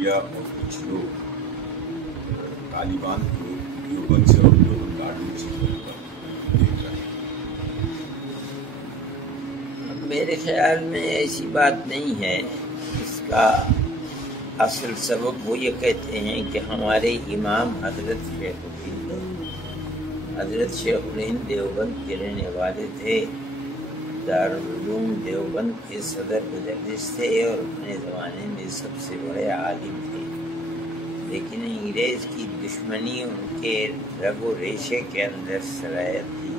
Media اور کچھ لوگ طالبان کو دیوبند سے اور دیوبند کاٹنے سے دیکھ رہے ہیں؟ میرے خیال میں ایسی بات نہیں ہے. اس کا اصل سبب وہ یہ کہتے ہیں کہ ہمارے امام حضرت شیخ الہند دیوبند کے رہنے والے تھے. دارالعلوم دیوبند کے صدر مدرس تھے اور اپنے زمانے میں سب سے بڑے عالم تھے. لیکن انگریز کی دشمنی ان کے رگ و ریشے کے اندر سرایت تھی.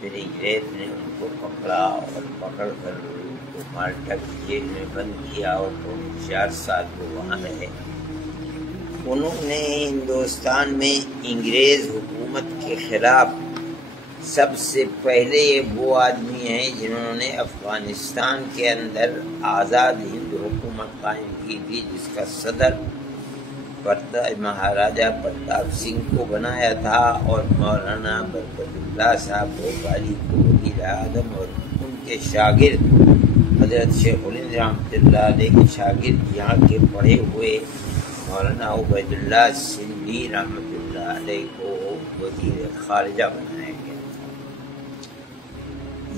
پھر انگریز نے ان کو پکڑا اور پکڑ کر ان کو مالٹا کی جیل میں بند کیا اور 4 سال وہ وہاں رہے. انہوں نے ہندوستان میں انگریز حکومت کے خلاف سب سے پہلے وہ آدمی ہیں جنہوں نے افغانستان کے اندر آزاد ہند حکومت قائم کی تھی، جس کا صدر مہاراجہ پرتاپ سنگھ کو بنایا تھا اور مولانا بہترین صاحب بھوپالی کو وزیر اعظم، اور ان کے شاگرد حضرت شیخ الہند رحمۃ اللہ علیہ کے شاگرد یہاں کے پڑھے ہوئے مولانا عبید اللہ سندھی رحمۃ اللہ علیہ کو وزیر خارجہ بنایا گیا.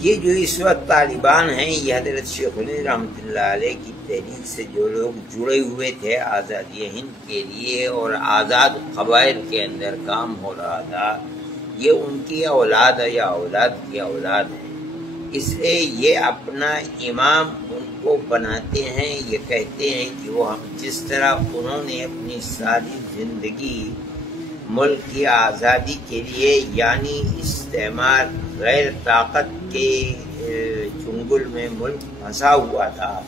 یہ جو اس وقت طالبان ہیں یہ حضرت شیخ الہند رحمۃ اللہ علیہ کی تحریک سے جو لوگ جڑے ہوئے تھے آزادی ہند کے لیے اور آزاد قبائل کے اندر کام ہو رہا تھا، یہ ان کی اولاد یا اولاد کی اولاد ہے. اس لیے یہ اپنا امام ان کو بناتے ہیں. یہ کہتے ہیں کہ وہ ہم جس طرح انہوں نے اپنی ساری زندگی ملک کی آزادی کے لیے، یعنی استعمار غیر طاقت کے چنگل میں ملک پھنسا ہوا تھا،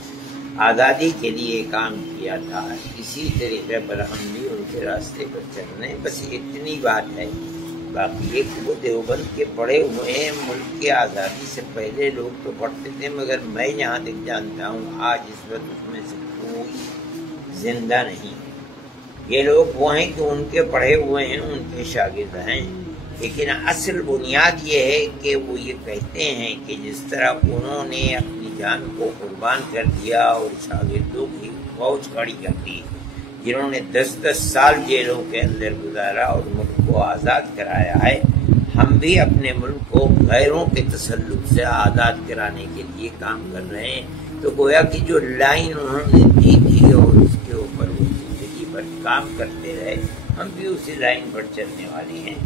آزادی کے لیے کام کیا تھا، اسی طریقے پر ہم بھی ان کے راستے پر چل رہے ہیں. بس اتنی بات ہے. باقی ایک وہ دیوبند کے پڑھے ہوئے ہیں. ملک کی آزادی سے پہلے لوگ تو پڑھتے تھے، مگر میں جہاں تک جانتا ہوں آج اس وقت اس میں سے کوئی زندہ نہیں. یہ لوگ وہ ہیں کہ ان کے پڑھے ہوئے ہیں، ان کے شاگرد ہیں. لیکن اصل بنیاد یہ ہے کہ وہ یہ کہتے ہیں کہ جس طرح انہوں نے اپنی جان کو قربان کر دیا اور شاگردوں کی فوج کھڑی کر دی، جنہوں نے 10 سال جیلوں کے اندر گزارا اور ملک کو آزاد کرایا ہے، ہم بھی اپنے ملک کو غیروں کے تسلط سے آزاد کرانے کے لیے کام کر رہے ہیں. تو گویا کہ جو لائن انہوں نے دی تھی اور اس کے اوپر وہ زندگی بھر کام کرتے رہے، ہم بھی اسی لائن پر چلنے والے ہیں.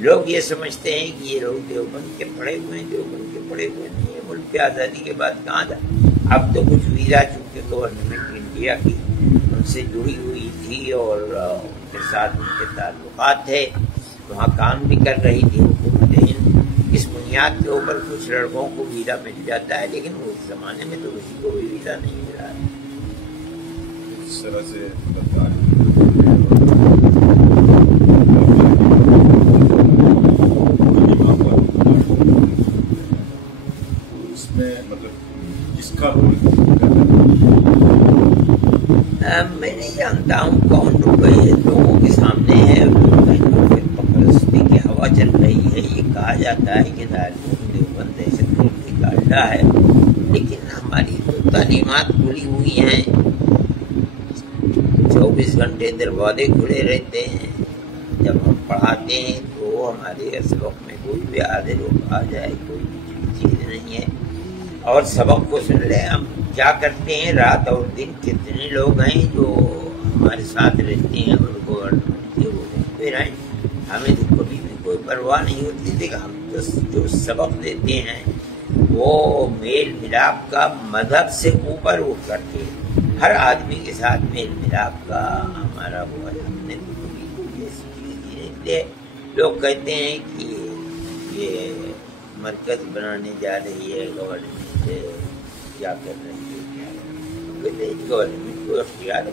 لوگ یہ سمجھتے ہیں کہ یہ لوگ دیوبند کے پڑھے ہوئے ہیں. دیوبند کے پڑھے ہوئے نہیں ہیں. ملک کی آزادی کے بعد کہاں تھا؟ اب تو کچھ ویزا چونکہ گورنمنٹ انڈیا کی ان سے جڑی ہوئی تھی اور ان کے ساتھ ان کے تعلقات تھے، وہاں کام بھی کر رہی تھی حکومت ہند. اس بنیاد کے اوپر کچھ لڑکوں کو ویزا مل جاتا ہے، لیکن اس زمانے میں تو کسی کو بھی ویزا نہیں ملا. اس طرح سے میں نہیں جانتا ہوں کون روپے لوگوں کے سامنے ہے. پرستی کی ہوا چل رہی ہے. یہ کہا جاتا ہے کہ دارالعلوم دیوبند دہشت گردی کا اڈا ہے، لیکن ہماری تو تعلیمات کھلی ہوئی ہیں. 24 گھنٹے دروازے کھلے رہتے ہیں. جب ہم پڑھاتے ہیں تو ہمارے سبق میں کوئی بھی آدھے لوگ آ جائے، کوئی چیز نہیں ہے. اور سبق کو سن لیں. ہم کیا کرتے ہیں رات اور دن، کتنے لوگ ہیں جو ہمارے ساتھ رہتے ہیں اور گورنمنٹ کے وہ پھر ہیں. ہمیں تو کبھی بھی کوئی پرواہ نہیں ہوتی تھی کہ ہم جو سبق دیتے ہیں وہ میل ملاپ کا مذہب سے اوپر اٹھ کر کے ہر آدمی کے ساتھ میل ملاپ کا ہمارا وہ ہے. ہم نے تو کبھی کوئی ایسی چیز نہیں دے. لوگ کہتے ہیں کہ یہ مرکز بنانے جا رہی ہے گورنمنٹ، کیا کر رہی ہے. گورنمنٹ کو اختیار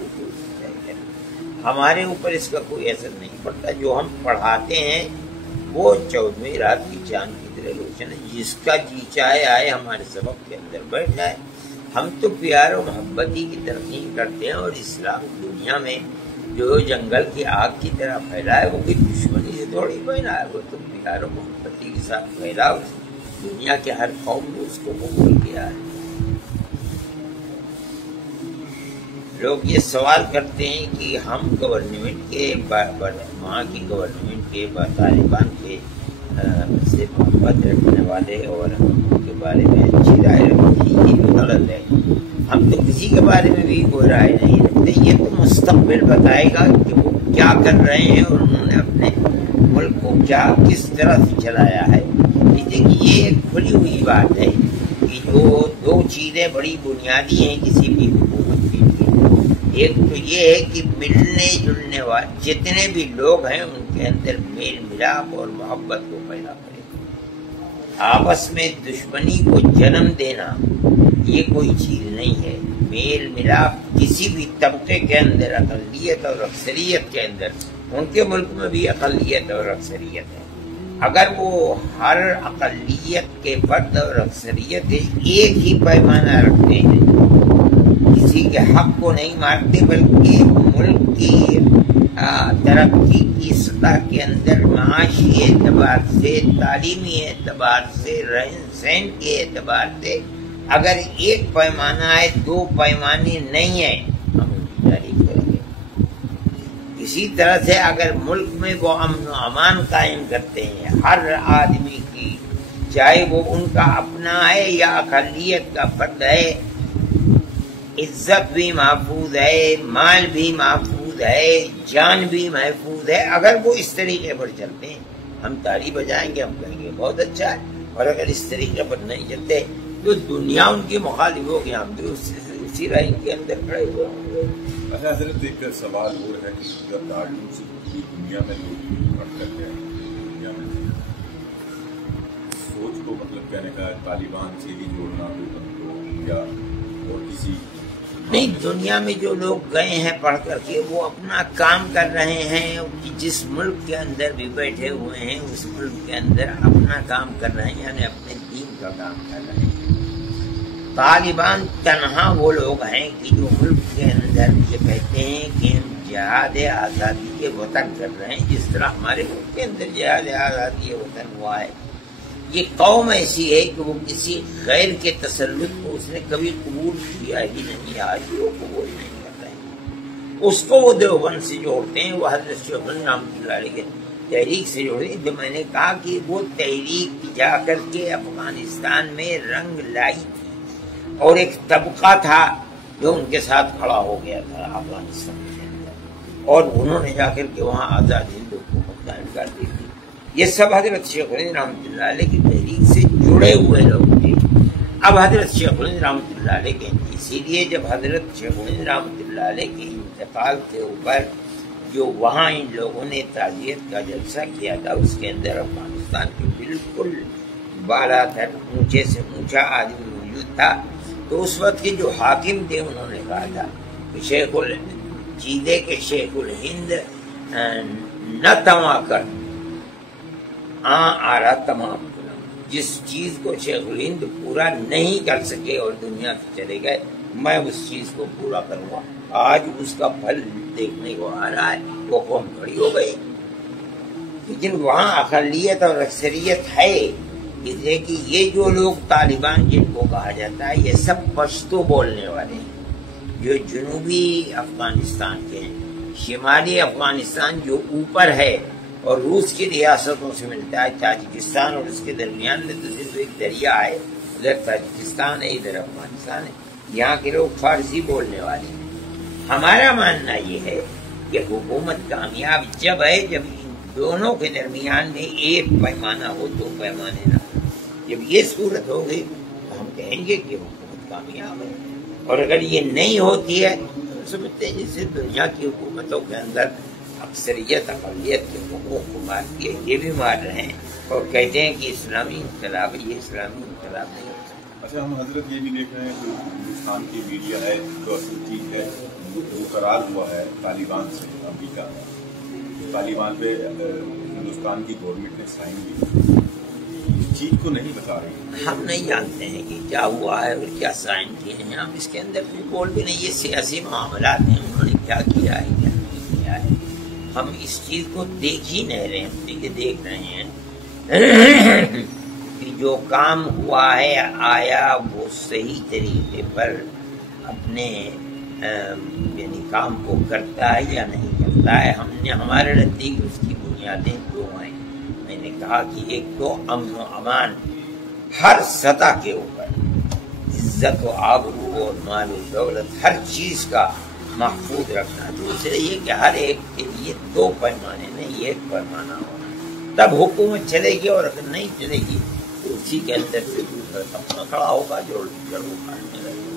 ہے، ہمارے اوپر اس کا کوئی اثر نہیں پڑتا. جو ہم پڑھاتے ہیں وہ 14ویں رات کی چاند کی طرح روشن ہے. جس کا جی چاہے آئے ہمارے سبق کے اندر بیٹھ جائے. ہم تو پیار و محبتی کی ترقی کرتے ہیں، اور اسلام دنیا میں جو جنگل کی آگ کی طرح پھیلا ہے وہ کوئی دشمنی سے تھوڑی پھیلا ہے. وہ تو پیار و محبتی کے ساتھ پھیلا. دنیا کے ہر قوم نے اس کو قبول کیا ہے. لوگ یہ سوال کرتے ہیں کہ ہم گورنمنٹ کے وہاں کی گورنمنٹ کے طالبان کے سے محبت رکھنے والے اور ان کے بارے میں اچھی رائے رکھتے ہیں، یہ غلط ہے۔ ہم تو کسی کے بارے میں بھی کوئی رائے نہیں رکھتے، یہ تو مستقبل بتائے گا کہ وہ کیا کر رہے ہیں اور انہوں نے اپنے ملک کو کیا کس طرح سے چلایا ہے۔ دیکھیے یہ ایک کھلی ہوئی بات ہے کہ جو دو چیزیں بڑی بنیادی ہیں کسی بھی حکومت کے لیے، ایک تو یہ ہے کہ ملنے جلنے والے جتنے بھی لوگ ہیں ان کے اندر میل ملاپ اور محبت کو پیدا کرے، آپس میں دشمنی کو جنم دینا یہ کوئی چیز نہیں ہے۔ میل ملاپ کسی بھی طبقے کے اندر، اقلیت اور اکثریت کے اندر، ان کے ملک میں بھی اقلیت اور اکثریت ہے، اگر وہ ہر اقلیت کے فرد اور اکثریت ایک ہی پیمانہ رکھتے ہیں، کسی کے حق کو نہیں مارتے بلکہ ملک کی ترقی کی سطح کے اندر معاشی اعتبار سے، تعلیمی اعتبار سے، رہن سہن کے اعتبار سے اگر ایک پیمانہ ہے، دو پیمانے نہیں ہیں، ہم ان کی تعریف کریں گے۔ اسی طرح سے اگر ملک میں وہ امن و امان قائم کرتے ہیں، ہر آدمی کی، چاہے وہ ان کا اپنا ہے یا اقلیت کا فرد ہے، عزت بھی محفوظ ہے، مال بھی محفوظ ہے، جان بھی محفوظ ہے، اگر وہ اس طریقے پر چلتے ہیں ہم تالی بجائیں گے، ہم کہیں گے بہت اچھا ہے، اور اگر اس طریقے پر نہیں چلتے تو دنیا ان کی مخالف ہوگی، ہم بھی اسی رائے کے اندر کھڑے ہوئے ہوں گے۔ اچھا حضرت، ایک سوال اور ہے کہ جب تعلیم سے پوری دنیا میں لوگ پڑھ کر گئے، دنیا میں سوچ کو مطلب کہنے کا طالبان سے ہی جوڑنا کو یا اور کسی نہیں، دنیا میں جو لوگ گئے ہیں پڑھ کر کے وہ اپنا کام کر رہے ہیں، جس ملک کے اندر بھی بیٹھے ہوئے ہیں اس ملک کے اندر اپنا کام کر رہے ہیں، یعنی اپنے دین کا کام کر رہے ہیں۔ طالبان تنہا وہ لوگ ہیں کہ جو ملک کے اندر یہ کہتے ہیں کہ ہم جہاد آزادی کے وطن کر رہے ہیں، جس طرح ہمارے ملک کے اندر جہاد آزادی کے وطن ہوا ہے۔ یہ قوم ایسی ہے کہ وہ کسی غیر کے تسلط کو اس نے کبھی قبول کیا ہی نہیں، آج بھی وہ قبول نہیں کر رہے ہیں۔ اس کو وہ دیوبند سے جوڑتے ہیں، وہ حضرت شیخ رحمۃ اللہ علیہ کے تحریک سے جوڑتے ہیں۔ جو میں نے کہا کہ وہ تحریک جا کر کے افغانستان میں رنگ لائی تھی، اور ایک طبقہ تھا جو ان کے ساتھ کھڑا ہو گیا تھا افغانستان کے اندر، اور انہوں نے جا کر کے وہاں آزاد ہند حکومت قائم کر دی تھی۔ یہ سب حضرت شیخ رحمۃ اللہ علیہ کی تحریک سے جڑے ہوئے لوگ تھے۔ اب حضرت شیخ رحمۃ اللہ علیہ کے اسی لیے جب حضرت شیخ رحمۃ اللہ علیہ کے انتقال کے اوپر جو وہاں ان لوگوں نے تعزیت کا جلسہ کیا تھا، اس کے اندر افغانستان کے بالکل بالا تر اونچے سے اونچا آدمی موجود تھا، تو اس وقت کے جو حاکم تھے انہوں نے کہا تھا کہ شیخ چیزے کے شیخ الہند نہ تما کر آ رہا تمام، جس چیز کو شیخ الہند پورا نہیں کر سکے اور دنیا سے چلے گئے، میں اس چیز کو پورا کروں گا۔ آج اس کا پھل دیکھنے کو آ رہا ہے، وہ قوم کھڑی ہو گئی، لیکن وہاں اقلیت اور اکثریت ہے۔ جیسے کہ یہ جو لوگ طالبان جن کو کہا جاتا ہے، یہ سب پشتو بولنے والے ہیں، جو جنوبی افغانستان کے ہیں۔ شمالی افغانستان جو اوپر ہے اور روس کی ریاستوں سے ملتا ہے، تاجکستان اور اس کے درمیان میں تو صرف ایک دریا ہے، ادھر تاجکستان ہے، ادھر افغانستان ہے، یہاں کے لوگ فارسی بولنے والے ہیں۔ ہمارا ماننا یہ ہے کہ حکومت کامیاب جب ہے جب ان دونوں کے درمیان میں ایک پیمانہ ہو، دو پیمانے نہ ہو۔ جب یہ صورت ہو گئی تو ہم کہیں گے کہ حکومت کامیاب ہے، اور اگر یہ نہیں ہوتی ہے تو سمجھتے ہیں جیسے دنیا کی حکومتوں کے اندر اکثریت اقلیت کے حقوق کو مارتی ہے، یہ بھی مار رہے ہیں اور کہتے ہیں کہ اسلامی انقلاب ہے، یہ اسلامی انقلاب نہیں ہوتا۔ اچھا، ہم حضرت یہ بھی دیکھ رہے ہیں کہ ہندوستان کی میڈیا ہے جو اصل چیز ہے، وہ قرار ہوا ہے طالبان سے، امریکہ طالبان پہ ہندوستان کی گورنمنٹ نے سائن کی، اس چیز کو نہیں بتا رہی۔ ہم نہیں جانتے ہیں کہ کیا ہوا ہے اور کیا سائن کیے ہیں، ہم اس کے اندر بھی بول بھی نہیں، یہ سیاسی معاملات ہیں، انہوں نے کیا کیا ہے کیا نہیں کیا ہے، ہم اس چیز کو دیکھ ہی نہیں رہے ہیں، کہ دیکھ رہے ہیں کہ جو کام ہوا ہے آیا وہ صحیح طریقے پر اپنے یعنی کام کو کرتا ہے یا نہیں کرتا ہے. ہم نے ہمارے نزدیک اس کی بنیادیں دو ہیں. میں نے کہا کہ ایک تو امن و امان ہر سطح کے اوپر، عزت و آبرو اور مال و دولت ہر چیز کا محفوظ رکھنا. دوسرے یہ کہ ہر ایک کے لیے دو پیمانے نہیں ایک پیمانہ ہونا، تب حکومت چلے گی، اور اگر نہیں چلے گی تو اسی کے اندر سے دوسرا اپنا کھڑا ہوگا جو جڑوں کاٹنے لگے.